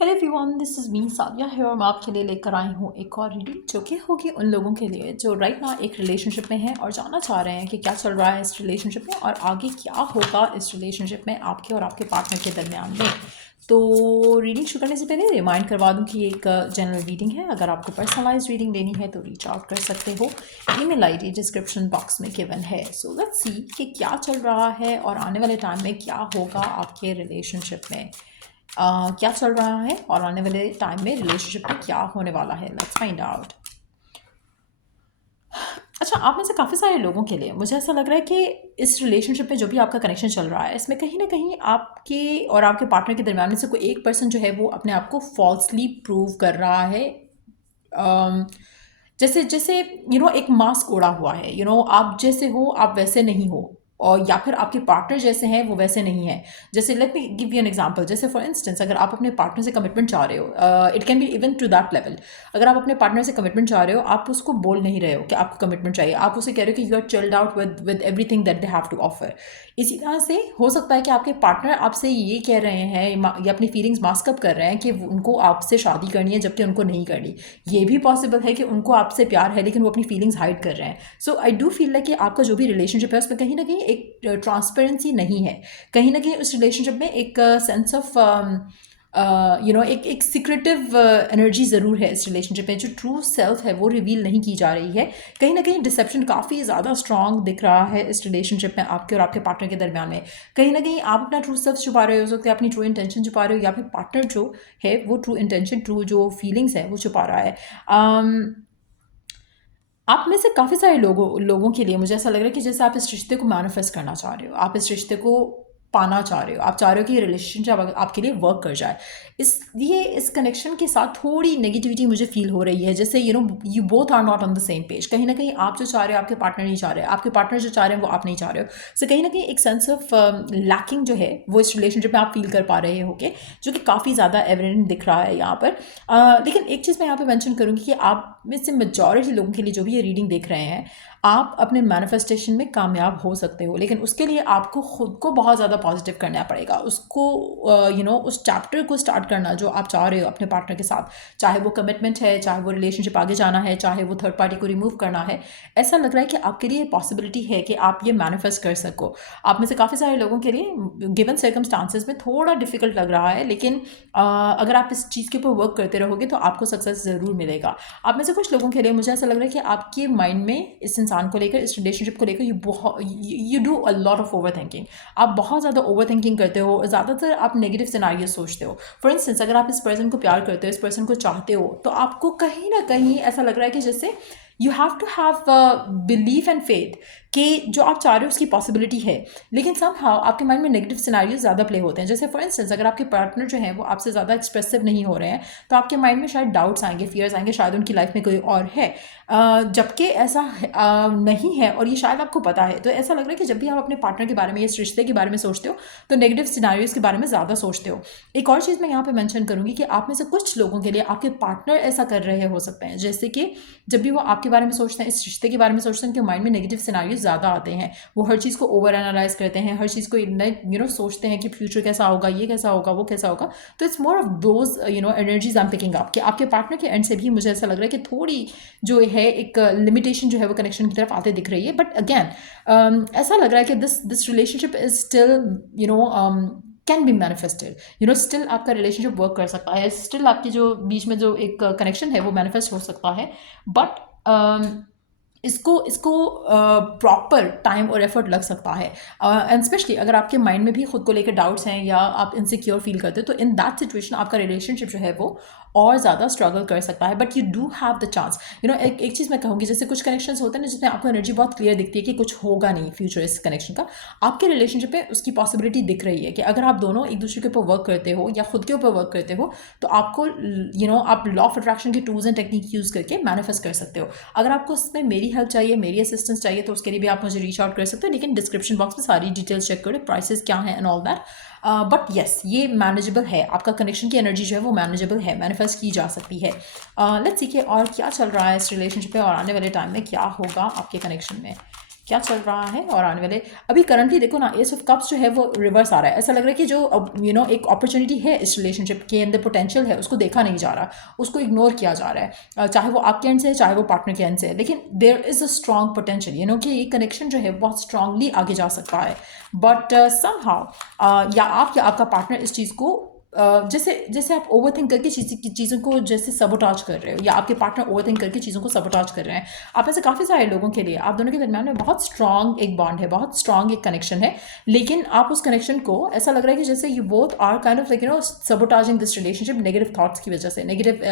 Hello everyone, this is me Sadia है और मैं आपके लिए लेकर आई हूँ एक और रीडिंग जो कि होगी उन लोगों के लिए जो राइट ना एक रिलेशनशिप में हैं और जानना चाह रहे हैं कि क्या चल रहा है इस रिलेशनशिप में और आगे क्या होगा इस रिलेशनशिप में आपके और आपके पार्टनर के दरमियान में। तो रीडिंग शुरू करने से पहले रिमाइंड करवा दूँ कि एक जनरल रीडिंग है। अगर आपको पर्सनलाइज रीडिंग लेनी है तो रीच आउट कर सकते हो। ईमेल आईडी डिस्क्रिप्शन बॉक्स में गिवन है। सो लेट्स सी कि क्या चल रहा है और आने वाले टाइम में क्या होगा आपके रिलेशनशिप में। क्या चल रहा है और आने वाले टाइम में रिलेशनशिप में क्या होने वाला है। Let's find out. अच्छा, आप में से काफ़ी सारे लोगों के लिए मुझे ऐसा लग रहा है कि इस रिलेशनशिप में जो भी आपका कनेक्शन चल रहा है इसमें कहीं ना कहीं आपके और आपके पार्टनर के दरमियान में से कोई एक पर्सन जो है वो अपने आप को फॉल्सली प्रूव कर रहा है। अम, जैसे जैसे एक मास्क ओढ़ा हुआ है। आप जैसे हो आप वैसे नहीं हो, और या फिर आपके पार्टनर जैसे हैं वो वैसे नहीं है। जैसे let me give you an example. जैसे फॉर इंस्टेंस अगर आप अपने पार्टनर से कमिटमेंट चाह रहे हो, it can be even to that level. अगर आप अपने पार्टनर से कमिटमेंट चाह रहे हो, आप उसको बोल नहीं रहे हो कि आपको कमिटमेंट चाहिए, आप उसे कह रहे हो कि you are chilled out with everything that they have to offer. इसी तरह से हो सकता है कि आपके पार्टनर आपसे ये कह रहे हैं या अपनी फीलिंग्स मास्कअप कर रहे हैं कि उनको आपसे शादी करनी है जबकि उनको नहीं करनी। ये भी पॉसिबल है कि उनको आपसे प्यार है लेकिन वो अपनी फीलिंग्स हाइड कर रहे हैं। सो आई डू फील लाइक कि आपका जो भी रिलेशनशिप है उसमें कहीं ना कहीं एक ट्रांसपेरेंसी नहीं है। कहीं ना कहीं उस रिलेशनशिप में एक सेंस ऑफ एक सिक्रेटिव एनर्जी ज़रूर है इस रिलेशनशिप में। जो ट्रू सेल्फ है वो रिवील नहीं की जा रही है। कहीं ना कहीं डिसेप्शन काफ़ी ज़्यादा स्ट्रांग दिख रहा है इस रिलेशनशिप में आपके और आपके पार्टनर के दरमियान में। कहीं ना कहीं आप अपना ट्रू सेल्फ छुपा रहे हो सकते हैं, अपनी ट्रू इंटेंशन छुपा रहे हो, या फिर पार्टनर जो है वो ट्रू इंटेंशन ट्रू जो फीलिंग्स है वो छुपा रहा है। आप में से काफ़ी सारे लोगों के लिए मुझे ऐसा लग रहा है कि जैसे आप इस रिश्ते को मैनिफेस्ट करना चाह रहे हो, आप इस रिश्ते को पाना चाह रहे हो, आप चाह रहे हो कि ये रिलेशनशिप आपके लिए वर्क कर जाए। इसलिए इस कनेक्शन के साथ थोड़ी नेगेटिविटी मुझे फील हो रही है। जैसे you both are not on the same page. कहीं ना कहीं आप जो चाह रहे हो आपके पार्टनर नहीं चाह रहे, आपके पार्टनर जो चाह रहे हैं वो आप नहीं चाह रहे हो। सो कहीं ना कहीं एक सेंस ऑफ लैकिंग जो है वो इस रिलेशनशिप में आप फील कर पा रहे हो, जो कि काफ़ी ज़्यादा एविडेंट दिख रहा है यहाँ पर। लेकिन एक चीज़ मैं यहाँ पे मेंशन करूँगी कि आप में से मेजॉरिटी लोगों के लिए जो भी ये रीडिंग देख रहे हैं, आप अपने मैनिफेस्टेशन में कामयाब हो सकते हो, लेकिन उसके लिए आपको खुद को बहुत ज़्यादा पॉजिटिव करना पड़ेगा। उसको उस चैप्टर को स्टार्ट करना जो आप चाह रहे हो अपने पार्टनर के साथ, चाहे वो कमिटमेंट है, चाहे वो रिलेशनशिप आगे जाना है, चाहे वो थर्ड पार्टी को रिमूव करना है। ऐसा लग रहा है कि आपके लिए पॉसिबिलिटी है कि आप ये मैनिफेस्ट कर सको। आप में से काफ़ी सारे लोगों के लिए गिवन सर्कमस्टांसेस में थोड़ा डिफिकल्ट लग रहा है, लेकिन अगर आप इस चीज़ के ऊपर वर्क करते रहोगे तो आपको सक्सेस ज़रूर मिलेगा। आप में से कुछ लोगों के लिए मुझे ऐसा लग रहा है कि आपके माइंड में इस इंसान को लेकर, इस रिलेशनशिप को लेकर you do a lot of over thinking. आप बहुत ज़्यादा ओवर थिंकिंग करते हो, ज़्यादातर आप नेगेटिव सिनारियो सोचते हो। फॉर इंस्टेंस अगर आप इस पर्सन को प्यार करते हो, इस पर्सन को चाहते हो, तो आपको कहीं ना कहीं ऐसा लग रहा है कि जैसे you have to have belief and faith कि जो आप चाह रहे हो उसकी पॉसिबिलिटी है, लेकिन समहाउ आपके माइंड में नेगेटिव सिनारियोज ज़्यादा प्ले होते हैं। जैसे फॉर इंस्टेंस अगर आपके पार्टनर जो है वो आपसे ज़्यादा एक्सप्रेसिव नहीं हो रहे हैं, तो आपके माइंड में शायद डाउट्स आएंगे, फियर्स आएंगे, शायद उनकी लाइफ में कोई और है। जबकि ऐसा नहीं है और ये शायद आपको पता है। तो ऐसा लग रहा है कि जब भी आप अपने पार्टनर के बारे में, इस रिश्ते के बारे में सोचते हो, तो नेगेटिव सिनारियोज के बारे में ज़्यादा सोचते हो। एक और चीज़ मैं यहाँ पे मेंशन करूँगी कि आप में से कुछ लोगों के लिए आपके पार्टनर ऐसा कर रहे हो सकते हैं, जैसे कि जब भी वो आपके बारे में सोचते हैं, इस रिश्ते के बारे में सोचते हैं, उनके माइंड में नेगेटिव सिनारियोज ज़्यादा आते हैं। वो हर चीज़ को ओवर एनालाइज करते हैं, हर चीज़ को सोचते हैं कि फ्यूचर कैसा होगा, ये कैसा होगा, वो कैसा होगा। तो it's more of those energies I am picking up कि आपके पार्टनर के एंड से भी मुझे ऐसा लग रहा है कि थोड़ी जो है एक लिमिटेशन जो है वो कनेक्शन की तरफ आते दिख रही है। बट अगेन ऐसा लग रहा है कि this relationship is still can be manifested. Still आपका रिलेशनशिप वर्क कर सकता है, स्टिल आपकी जो बीच में जो एक कनेक्शन है वो मैनिफेस्ट हो सकता है। बट इसको प्रॉपर टाइम और एफर्ट लग सकता है। एंड स्पेशली अगर आपके माइंड में भी खुद को लेकर डाउट्स हैं या आप इनसिक्योर फील करते हो, तो इन दैट सिचुएशन आपका रिलेशनशिप जो है वो और ज़्यादा स्ट्रगल कर सकता है। But you do have the chance. एक चीज़ मैं कहूँगी, जैसे कुछ कनेक्शंस होते हैं ना जिसमें आपको एनर्जी बहुत क्लियर दिखती है कि कुछ होगा नहीं फ्यूचर इस कनेक्शन का। आपके रिलेशनशिप में उसकी पॉसिबिलिटी दिख रही है कि अगर आप दोनों एक दूसरे के ऊपर वर्क करते हो या खुद के ऊपर वर्क करते हो, तो आपको आप लॉ ऑफ अट्रैक्शन के टूल्स एंड टेक्निक यूज़ करके मैनिफेस्ट कर सकते हो। अगर आपको उसमें मेरी हेल्प चाहिए, मेरी असिस्टेंस चाहिए, तो उसके लिए भी आप मुझे रीच आउट कर सकते हो। लेकिन डिस्क्रिप्शन बॉक्स में सारी डिटेल्स चेक करें, प्राइसेस क्या हैं and all that. But yes, ये मैनेजेबल है। आपका कनेक्शन की एनर्जी जो है वो मैनेजेबल है, मैनिफेस्ट की जा सकती है। लेट्स सी कि और क्या चल रहा है इस रिलेशनशिप में और आने वाले टाइम में क्या होगा आपके कनेक्शन में। क्या चल रहा है और आने वाले। अभी करंटली देखो ना, एस ऑफ कप्स जो है वो रिवर्स आ रहा है। ऐसा लग रहा है कि जो एक अपॉर्चुनिटी है इस रिलेशनशिप के अंदर, पोटेंशियल है, उसको देखा नहीं जा रहा, उसको इग्नोर किया जा रहा है, चाहे वो आपके एंड से है, चाहे वो पार्टनर के एंड से है। लेकिन there is a strong potential कि ये कनेक्शन जो है बहुत स्ट्रांगली आगे जा सकता है। बट समहाउ या आप या आपका पार्टनर इस चीज़ को जैसे जैसे आप ओवरथिंक करके चीज़ों को जैसे सबोटाज कर रहे हो, या आपके पार्टनर ओवरथिंक करके चीज़ों को सबोटाज कर रहे हैं। आप ऐसे काफ़ी सारे लोगों के लिए, आप दोनों के दरमियान में बहुत स्ट्रॉन्ग एक बॉन्ड है, बहुत स्ट्रॉन्ग एक कनेक्शन है, लेकिन आप उस कनेक्शन को ऐसा लग रहा है कि जैसे you both are kind of sabotaging this relationship negative thoughts की वजह से, नेगेटिव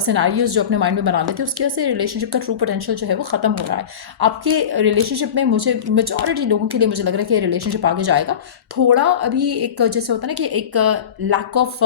सिनेरियोज जो अपने माइंड में बना लेते हैं, उसकी वजह से रिलेशनशिप का ट्रू पोटेंशियल जो है वो ख़त्म हो रहा है आपके रिलेशनशिप में। मुझे मेजॉरिटी लोगों के लिए मुझे लग रहा है कि रिलेशनशिप आगे जाएगा। थोड़ा अभी एक जैसे होता है ना कि एक लैक ऑफ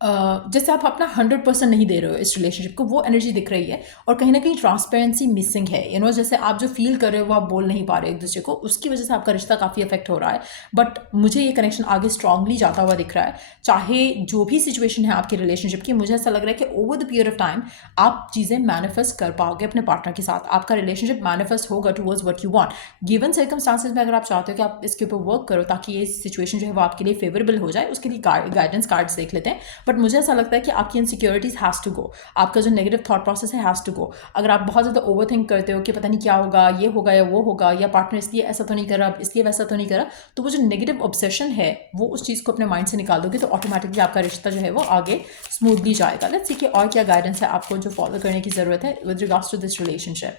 जैसे आप अपना 100% नहीं दे रहे हो इस रिलेशनशिप को, वो एनर्जी दिख रही है। और कहीं ना कहीं ट्रांसपेरेंसी मिसिंग है, जैसे आप जो फील कर रहे हो वो आप बोल नहीं पा रहे एक दूसरे को, उसकी वजह से आपका रिश्ता काफ़ी अफेक्ट हो रहा है। बट मुझे ये कनेक्शन आगे स्ट्रांगली जाता हुआ दिख रहा है, चाहे जो भी सिचुएशन है आपके रिलेशनशिप की। मुझे ऐसा लग रहा है कि over the period of time आप चीज़ें मैनिफेस्ट कर पाओगे अपने पार्टनर के साथ, आपका रिलेशनशिप मैनिफेस्ट होगा towards what you want. Given circumstances में अगर आप चाहते हो कि आप इसके ऊपर वर्क करो ताकि ये सिचुएशन जो है वो आपके लिए फेवरेबल हो जाए, उसके लिए गाइडेंस कार्ड्स देख लेते हैं। बट मुझे ऐसा लगता है कि आपकी इनसिक्योरिटीज हैज़ टू गो, आपका जो नेगेटिव थॉट प्रोसेस है हैज़ टू गो। अगर आप बहुत ज़्यादा ओवर थिंक करते हो कि पता नहीं क्या होगा, ये होगा या वो होगा, या पार्टनर इसलिए ऐसा तो नहीं कर रहा, इसलिए वैसा तो नहीं कर रहा, तो वो जो नेगेटिव ऑब्सेशन है वो उस चीज़ को अपने माइंड से निकाल दोगे, तो ऑटोमेटिकली आपका रिश्ता जो है वो आगे स्मूथली जाएगा। लेट्स सी कि और क्या गाइडेंस है आपको जो फॉलो करने की ज़रूरत है with regards to this relationship.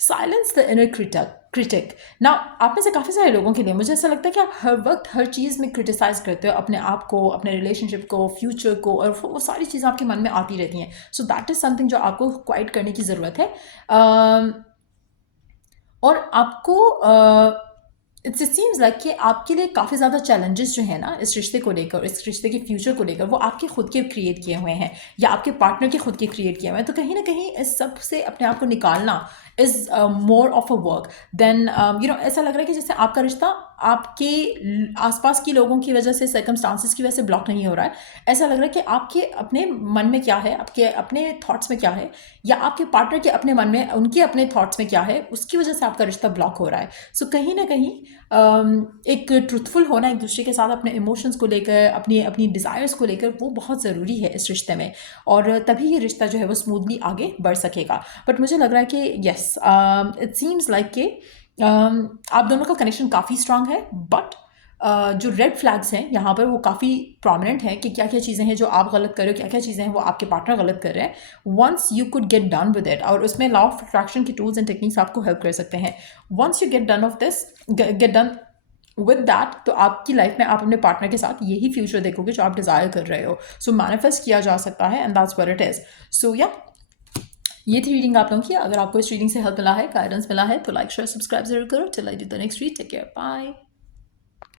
Silence the inner critic. ना, आप में से काफ़ी सारे लोगों के लिए मुझे ऐसा लगता है कि आप हर वक्त हर चीज़ में क्रिटिसाइज़ करते हो अपने आप को, अपने रिलेशनशिप को, फ्यूचर को, और वो सारी चीज़ें आपके मन में आती रहती हैं। सो दैट इज़ समथिंग जो आपको क्वाइट करने की ज़रूरत है। और आपको इट सीम्स लाइक कि आपके लिए काफ़ी ज़्यादा चैलेंजेस जो है ना इस रिश्ते को लेकर, इस रिश्ते के फ्यूचर को लेकर, वो आपके खुद के क्रिएट किए हुए हैं या आपके पार्टनर के खुद के क्रिएट किए हुए हैं। तो कहीं ना कहीं इस सब से अपने आप को निकालना is more of a work than ऐसा लग रहा है कि जैसे आपका रिश्ता आपके आसपास के लोगों की वजह से, सर्कमस्टांसिस की वजह से ब्लॉक नहीं हो रहा है। ऐसा लग रहा है कि आपके अपने मन में क्या है, आपके अपने थॉट्स में क्या है, या आपके पार्टनर के अपने मन में, उनके अपने थॉट्स में क्या है, उसकी वजह से आपका रिश्ता ब्लॉक हो रहा है। सो कहीं ना कहीं एक ट्रूथफुल होना एक दूसरे के साथ अपने इमोशंस को लेकर, अपनी अपनी डिज़ायर्स को लेकर, वो बहुत ज़रूरी है इस रिश्ते में, और तभी ये रिश्ता जो है वो स्मूथली आगे बढ़ सकेगा। बट मुझे लग रहा है कि येस, इट सीम्स लाइक कि आप दोनों का कनेक्शन काफ़ी स्ट्रांग है, बट जो रेड फ्लैग्स हैं यहाँ पर वो काफ़ी प्रोमिनेंट हैं कि क्या क्या चीज़ें हैं जो आप गलत कर रहे हो, क्या क्या चीज़ें हैं वो आपके पार्टनर गलत कर रहे हैं। Once you could get done with it, और उसमें लॉ ऑफ अट्रैक्शन की टूल्स एंड टेक्निक्स आपको हेल्प कर सकते हैं। Once you get done with that, तो आपकी लाइफ में आप अपने पार्टनर के साथ यही फ्यूचर देखोगे जो आप डिज़ायर कर रहे हो। सो मैनिफेस्ट किया जा सकता है, and that's what it is. So yeah ये थी रीडिंग आप लोगों की। अगर आपको इस रीडिंग से हेल्प मिला है, गाइडेंस मिला है, तो लाइक शेयर सब्सक्राइब जरूर करो। Till I do the next read, take care, bye.